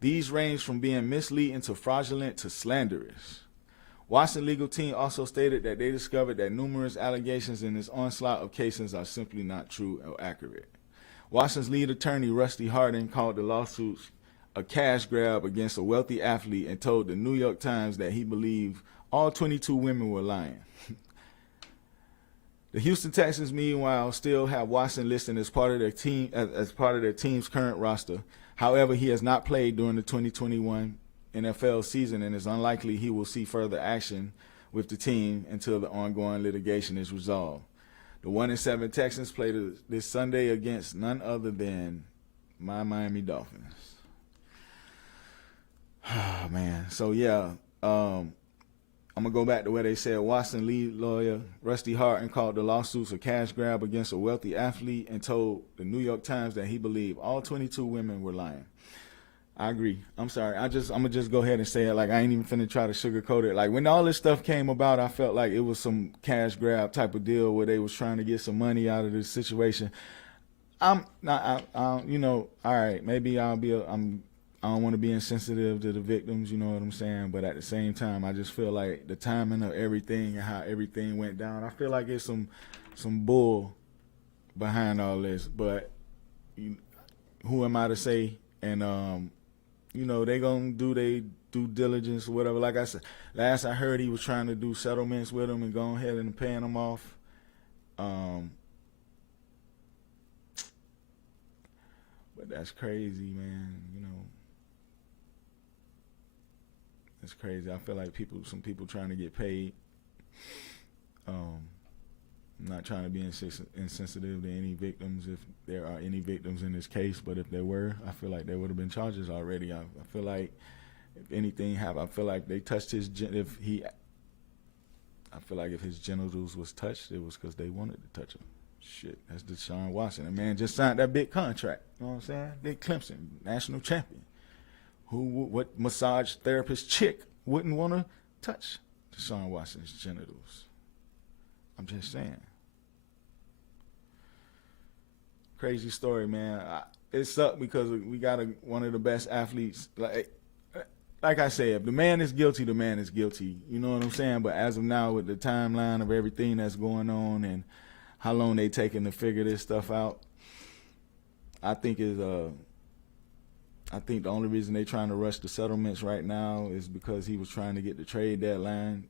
These range from being misleading to fraudulent to slanderous. Watson legal team also stated that they discovered that numerous allegations in this onslaught of cases are simply not true or accurate. Watson's lead attorney, Rusty Hardin, called the lawsuits a cash grab against a wealthy athlete and told the New York Times that he believed all 22 women were lying. The Houston Texans, meanwhile, still have Watson listed as part of their team as part of their team's current roster. However, he has not played during the 2021 NFL season, and it's unlikely he will see further action with the team until the ongoing litigation is resolved. The 1-7 Texans play this Sunday against none other than my Miami Dolphins. Oh, man. So, yeah, I'm going to go back to where they said Watson lead lawyer Rusty Hardin called the lawsuits a cash grab against a wealthy athlete and told the New York Times that he believed all 22 women were lying. I agree. I'm sorry. I'm gonna just go ahead and say it. Like, I ain't even finna try to sugarcoat it. Like, when all this stuff came about, I felt like it was some cash grab type of deal where they was trying to get some money out of this situation. I'm not, you know, all right, maybe I don't want to be insensitive to the victims, you know what I'm saying? But at the same time, I just feel like the timing of everything and how everything went down, I feel like it's some bull behind all this. But who am I to say? And, you know, they going to do their due diligence or whatever. Like I said, last I heard he was trying to do settlements with them and go ahead and paying them off. But that's crazy, man. You know, that's crazy. I feel like some people trying to get paid. I'm not trying to be insensitive to any victims, if there are any victims in this case, but if there were, I feel like there would have been charges already. I feel like if anything happened, I feel like they touched his I feel like if his genitals was touched, it was because they wanted to touch him. Shit, that's Deshaun Watson. The man just signed that big contract. You know what I'm saying? Big Clemson, national champion. What massage therapist chick wouldn't want to touch Deshaun Watson's genitals? I'm just saying. Crazy story, man. It sucked because we got one of the best athletes. Like I said, if the man is guilty, the man is guilty. You know what I'm saying? But as of now, with the timeline of everything that's going on and how long they taking to figure this stuff out, I think the only reason they trying to rush the settlements right now is because he was trying to get the trade deadline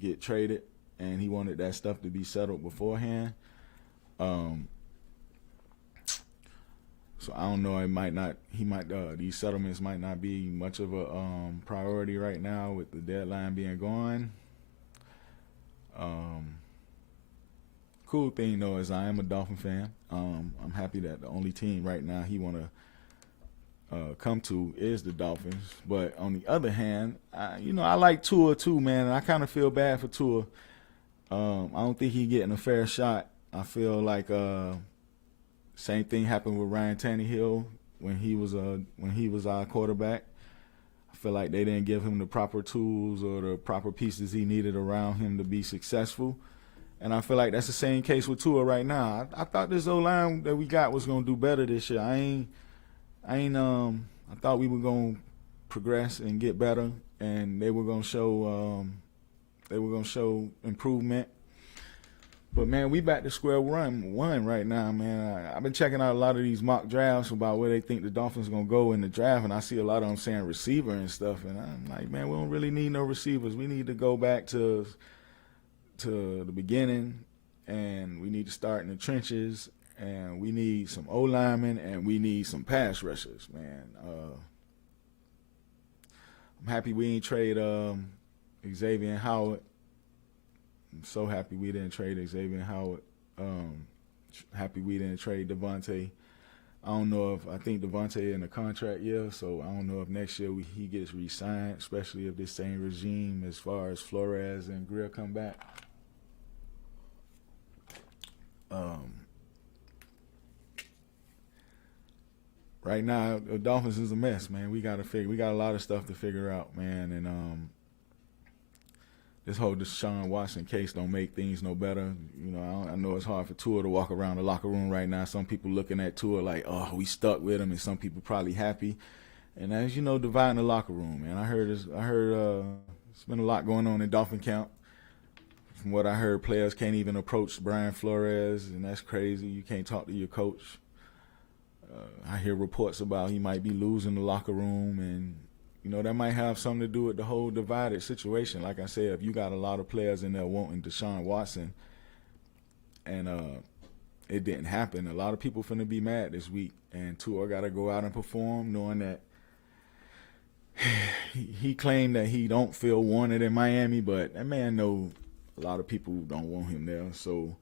get traded, and he wanted that stuff to be settled beforehand. So I don't know. These settlements might not be much of a priority right now with the deadline being gone. Cool thing though is I am a Dolphin fan. I'm happy that the only team right now he want to come to is the Dolphins. But on the other hand, I like Tua too, man. And I kind of feel bad for Tua. I don't think he's getting a fair shot. I feel like same thing happened with Ryan Tannehill when he was our quarterback. I feel like they didn't give him the proper tools or the proper pieces he needed around him to be successful. And I feel like that's the same case with Tua right now. I thought this O-line that we got was gonna do better this year. I thought we were gonna progress and get better, and they were gonna show improvement. But man, we back to square one right now, man. I've been checking out a lot of these mock drafts about where they think the Dolphins gonna go in the draft, and I see a lot of them saying receiver and stuff, and I'm like, man, we don't really need no receivers. We need to go back to the beginning, and we need to start in the trenches, and we need some O-linemen, and we need some pass rushers, man. I'm happy we ain't trade Xavier Howard. I'm so happy we didn't trade Xavier Howard. Happy we didn't trade Devontae. I think Devontae in the contract year, so I don't know if next year he gets re-signed, especially if this same regime as far as Flores and Greer come back. Right now, the Dolphins is a mess, man. We got a lot of stuff to figure out, man, and this whole Deshaun Watson case don't make things no better. You know, I know it's hard for Tua to walk around the locker room right now. Some people looking at Tua like, oh, we stuck with him, and some people probably happy. And as you know, dividing the locker room, man. I heard it's been a lot going on in Dolphin camp. From what I heard, players can't even approach Brian Flores, and that's crazy. You can't talk to your coach. I hear reports about he might be losing the locker room, and you know, that might have something to do with the whole divided situation. Like I said, if you got a lot of players in there wanting Deshaun Watson and it didn't happen, a lot of people finna be mad this week. And Tua got to go out and perform knowing that he claimed that he don't feel wanted in Miami, but that man know a lot of people don't want him there. So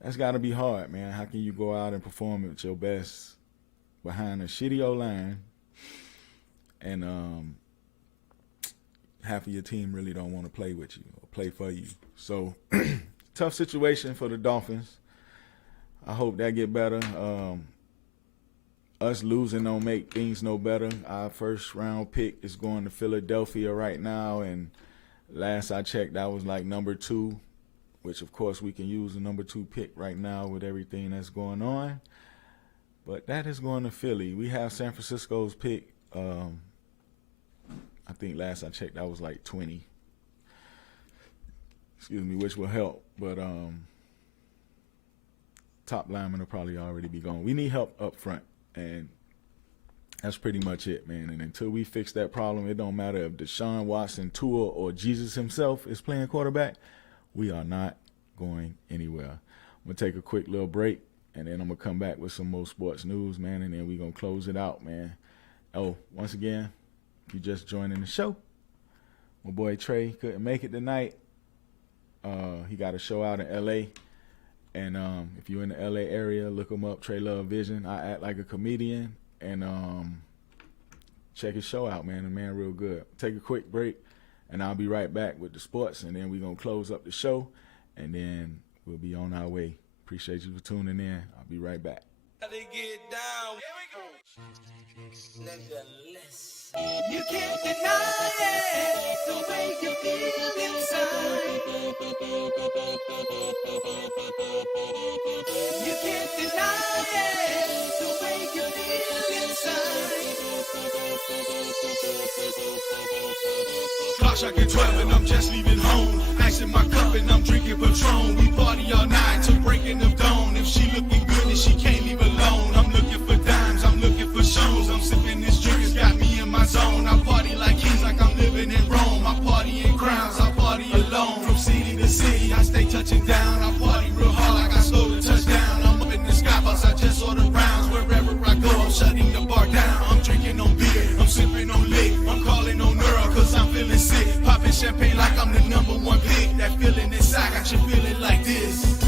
that's got to be hard, man. How can you go out and perform at your best behind a shitty O-line and half of your team really don't want to play with you or play for you? So tough situation for the Dolphins. I hope that get better. Us losing don't make things no better. Our first round pick is going to Philadelphia right now, and last I checked, that was like number 2, which of course we can use the number 2 pick right now with everything that's going on. But that is going to Philly. We have San Francisco's pick. I think last I checked, that was like 20. Excuse me, which will help. But top linemen will probably already be gone. We need help up front. And That's pretty much it, man. And until we fix that problem, it don't matter if Deshaun Watson, Tua, or Jesus himself is playing quarterback. We are not going anywhere. I'm going to take a quick little break, and then I'm going to come back with some more sports news, man, and then we're going to close it out, man. Oh, once again, if you just joining the show, my boy Trey couldn't make it tonight. He got a show out in L.A., and if you're in the L.A. area, look him up, Trey Love Vision. I act like a comedian, and check his show out, man. The man real good. Take a quick break, and I'll be right back with the sports, and then we're going to close up the show, and then we'll be on our way. Appreciate you for tuning in. I'll be right back. They get down. You can't deny it, the way you feel inside. You can't deny it, the way you feel inside. Clock striking 12 and I'm just leaving home. Ice in my cup and I'm drinking Patron. We party all night till breaking of dawn. If she looking good and she can't leave alone, I'm looking for dimes, I'm looking for shows. I'm sipping this drink, it's got me in my zone. I party like kings, like I'm living in Rome. I party in crowns, I party alone. From city to city, I stay touching down. I party real hard like I stole a touchdown. I'm up in the skybox, I just order rounds. Wherever I go, I'm shutting the bar down. I'm drinking on beer, I'm sipping on lick. I'm calling on Earl, cause I'm feeling sick. Popping champagne like I'm the number one pick. That feeling inside got you feeling like this.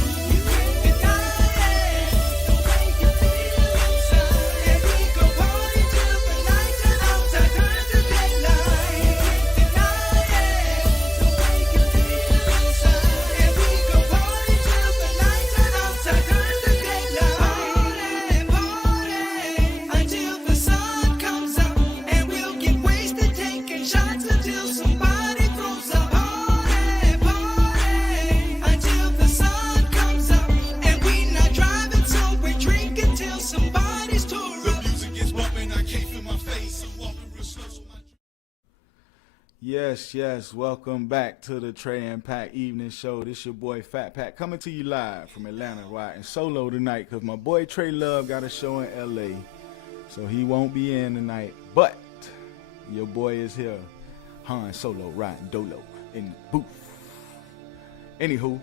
Yes, welcome back to the Trey and Pack Evening Show. This your boy Fat Pack coming to you live from Atlanta, riding solo tonight because my boy Trey Love got a show in L.A., so he won't be in tonight, but your boy is here, Han Solo riding dolo in the booth. Anywho,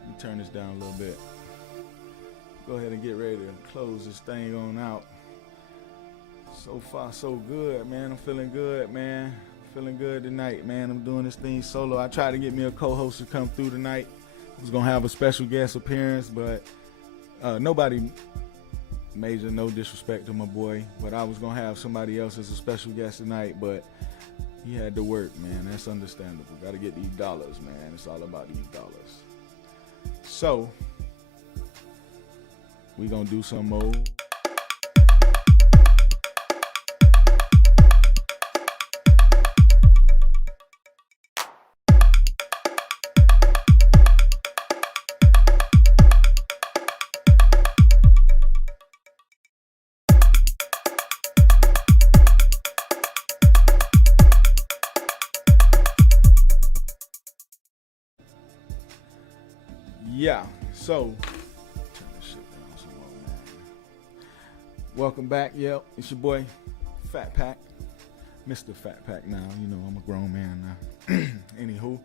let me turn this down a little bit. Go ahead and get ready to close this thing on out. So far, so good, man. I'm feeling good, man. Feeling good tonight, man. I'm doing this thing solo. I tried to get me a co-host to come through tonight. I was going to have a special guest appearance, but nobody major, no disrespect to my boy, but I was going to have somebody else as a special guest tonight, but he had to work, man. That's understandable. Got to get these dollars, man. It's all about these dollars. So, we going to do some more. Yeah, so turn this shit down some more, man. Welcome back. Yep, it's your boy Fat Pack, Mr. Fat Pack. Now you know I'm a grown man now. Anywho,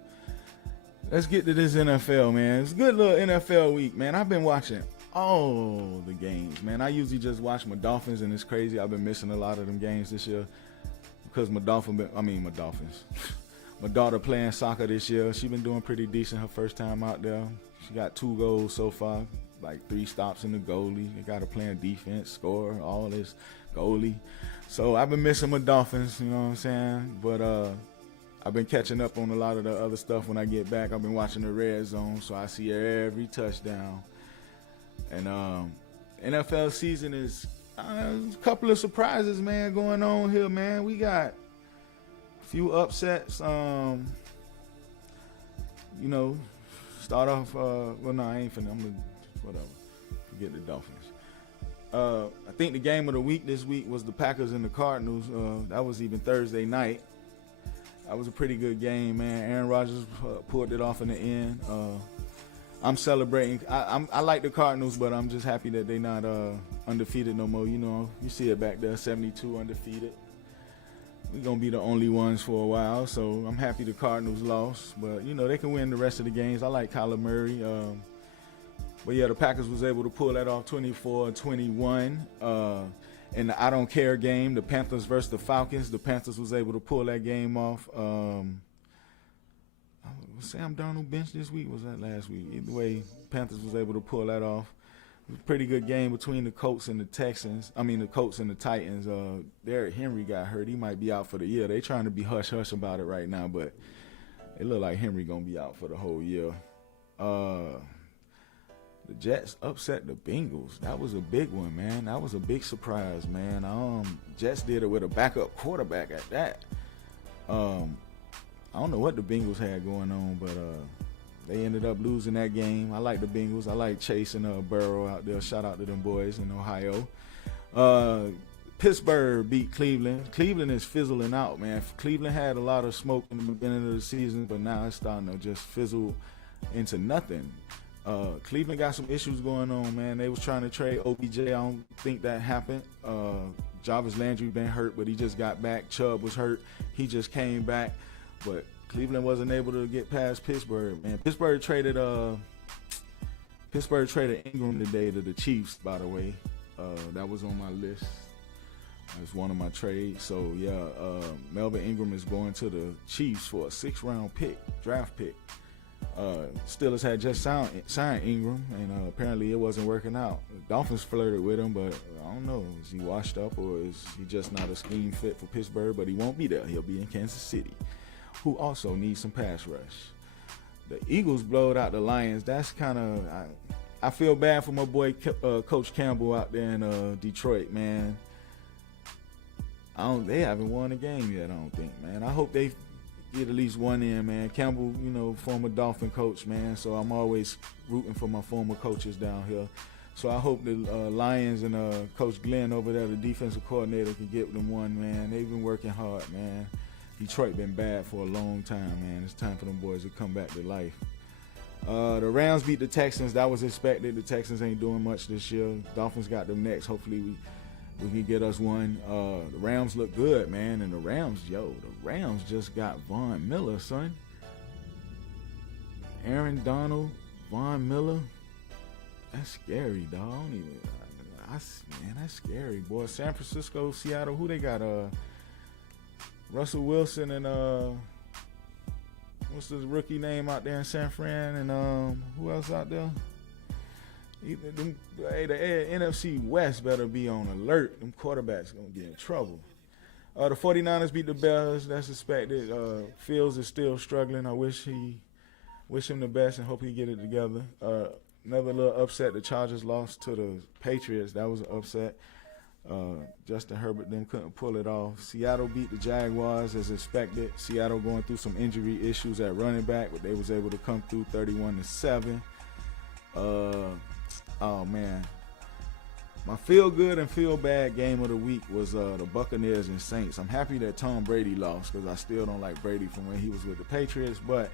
let's get to this NFL, man. It's a good little NFL week, man. I've been watching all the games, man. I usually just watch my Dolphins, and it's crazy. I've been missing a lot of them games this year because my Dolphins. My daughter playing soccer this year. She been doing pretty decent her first time out there. She got 2 goals so far, like 3 stops in the goalie. They got her playing defense, score, all this goalie. So I've been missing my Dolphins, you know what I'm saying? But I've been catching up on a lot of the other stuff when I get back. I've been watching the Red Zone, so I see every touchdown. And NFL season is a couple of surprises, man, going on here, man. We got few upsets, you know, start off, well, no, I ain't finna, I'm gonna, whatever, forget the Dolphins. I think the game of the week this week was the Packers and the Cardinals. That was even Thursday night. That was a pretty good game, man. Aaron Rodgers pulled it off in the end. I'm celebrating. I like the Cardinals, but I'm just happy that they not undefeated no more. You know, you see it back there, 72 undefeated. We're going to be the only ones for a while, so I'm happy the Cardinals lost. But, you know, they can win the rest of the games. I like Kyler Murray. But, yeah, the Packers was able to pull that off 24-21. In the I don't care game, the Panthers versus the Falcons, the Panthers was able to pull that game off. Was Sam Darnold benched this week? Was that last week? Either way, Panthers was able to pull that off. Pretty good game between the Colts and the Texans. I mean, the Colts and the Titans. Derrick Henry got hurt. He might be out for the year. They trying to be hush-hush about it right now, but it look like Henry going to be out for the whole year. The Jets upset the Bengals. That was a big one, man. That was a big surprise, man. Jets did it with a backup quarterback at that. I don't know what the Bengals had going on, but they ended up losing that game. I like the Bengals. I like Chase and Burrow out there. Shout out to them boys in Ohio. Pittsburgh beat Cleveland. Cleveland is fizzling out, man. Cleveland had a lot of smoke in the beginning of the season, but now it's starting to just fizzle into nothing. Cleveland got some issues going on, man. They was trying to trade OBJ. I don't think that happened. Jarvis Landry been hurt, but he just got back. Chubb was hurt. He just came back. But Cleveland wasn't able to get past Pittsburgh, man. Pittsburgh traded Ingram today to the Chiefs, by the way. That was on my list. That's one of my trades. So, yeah, Melvin Ingram is going to the Chiefs for a 6th-round draft pick. Steelers had just signed Ingram, and apparently it wasn't working out. The Dolphins flirted with him, but I don't know. Is he washed up, or is he just not a scheme fit for Pittsburgh? But he won't be there. He'll be in Kansas City, who also needs some pass rush. The Eagles blowed out the Lions. That's kind of I feel bad for my boy Coach Campbell out there in Detroit, man. They haven't won a game yet, I don't think, man. I hope they get at least one in, man. Campbell, you know, former Dolphin coach, man. So I'm always rooting for my former coaches down here. So I hope the Lions and Coach Glenn over there, the defensive coordinator, can get them one, man. They've been working hard, man. Detroit been bad for a long time, man. It's time for them boys to come back to life. The Rams beat the Texans. That was expected. The Texans ain't doing much this year. Dolphins got them next. Hopefully we can get us one. The Rams look good, man. And the Rams just got Von Miller, son. Aaron Donald, Von Miller. That's scary, dog. Man, that's scary, boy. San Francisco, Seattle, who they got? Russell Wilson and what's the rookie name out there in San Fran, and who else out there? The NFC West better be on alert. Them quarterbacks gonna get in trouble. The 49ers beat the Bears. That's expected. Fields is still struggling. I wish him the best and hope he get it together. Another little upset. The Chargers lost to the Patriots. That was an upset. Justin Herbert them couldn't pull it off. Seattle beat the Jaguars as expected. Seattle going through some injury issues at running back, but they was able to come through 31-7. Oh man, my feel good and feel bad game of the week was the Buccaneers and Saints. I'm happy that Tom Brady lost because I still don't like Brady from when he was with the Patriots, but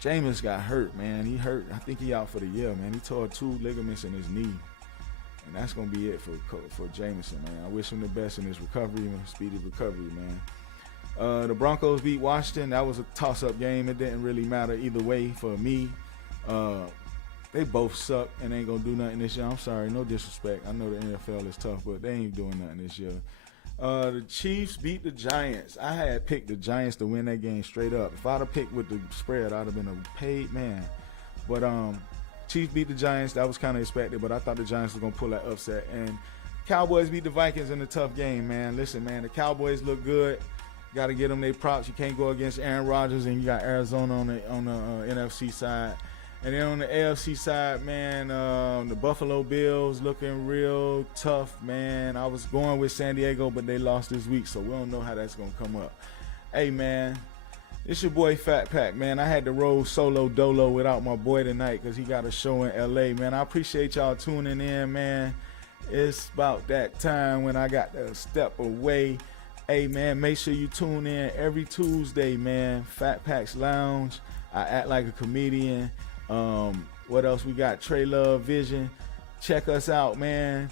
Jameis got hurt, man. He hurt. I think he out for the year, man. He tore 2 ligaments in his knee. And that's going to be it for Jameson, man. I wish him the best in his recovery and speedy recovery, man. The Broncos beat Washington. That was a toss-up game. It didn't really matter either way for me. They both suck and ain't going to do nothing this year. I'm sorry, no disrespect. I know the NFL is tough, but they ain't doing nothing this year. The Chiefs beat the Giants. I had picked the Giants to win that game straight up. If I'd have picked with the spread, I'd have been a paid man. But Chiefs beat the Giants. That was kind of expected, but I thought the Giants were going to pull that upset. And Cowboys beat the Vikings in a tough game, man. Listen, man, the Cowboys look good. Got to get them their props. You can't go against Aaron Rodgers, and you got Arizona on the NFC side. And then on the AFC side, man, the Buffalo Bills looking real tough, man. I was going with San Diego, but they lost this week, so we don't know how that's going to come up. Hey, man, it's your boy Fat Pack, man. I had to roll solo dolo without my boy tonight because he got a show in L.A., man. I appreciate y'all tuning in, man. It's about that time when I got to step away. Hey, man, make sure you tune in every Tuesday, man. Fat Pack's Lounge. I act like a comedian. What else we got? Trey Love Vision. Check us out, man.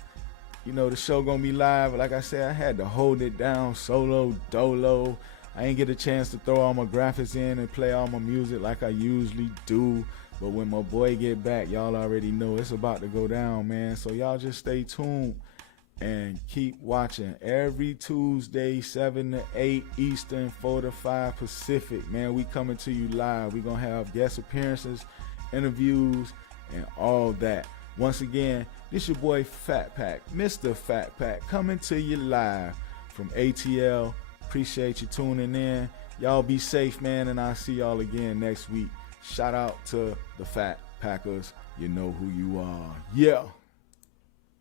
You know, the show gonna be live. Like I said, I had to hold it down solo, dolo. I ain't get a chance to throw all my graphics in and play all my music like I usually do. But when my boy get back, y'all already know it's about to go down, man. So y'all just stay tuned and keep watching. Every Tuesday, 7 to 8 Eastern, 4 to 5 Pacific, man, we coming to you live. We gonna have guest appearances, interviews, and all that. Once again, this your boy Fat Pack, Mr. Fat Pack, coming to you live from ATL. Appreciate you tuning in. Y'all be safe, man, and I'll see y'all again next week. Shout out to the Fat Packers. You know who you are. Yeah.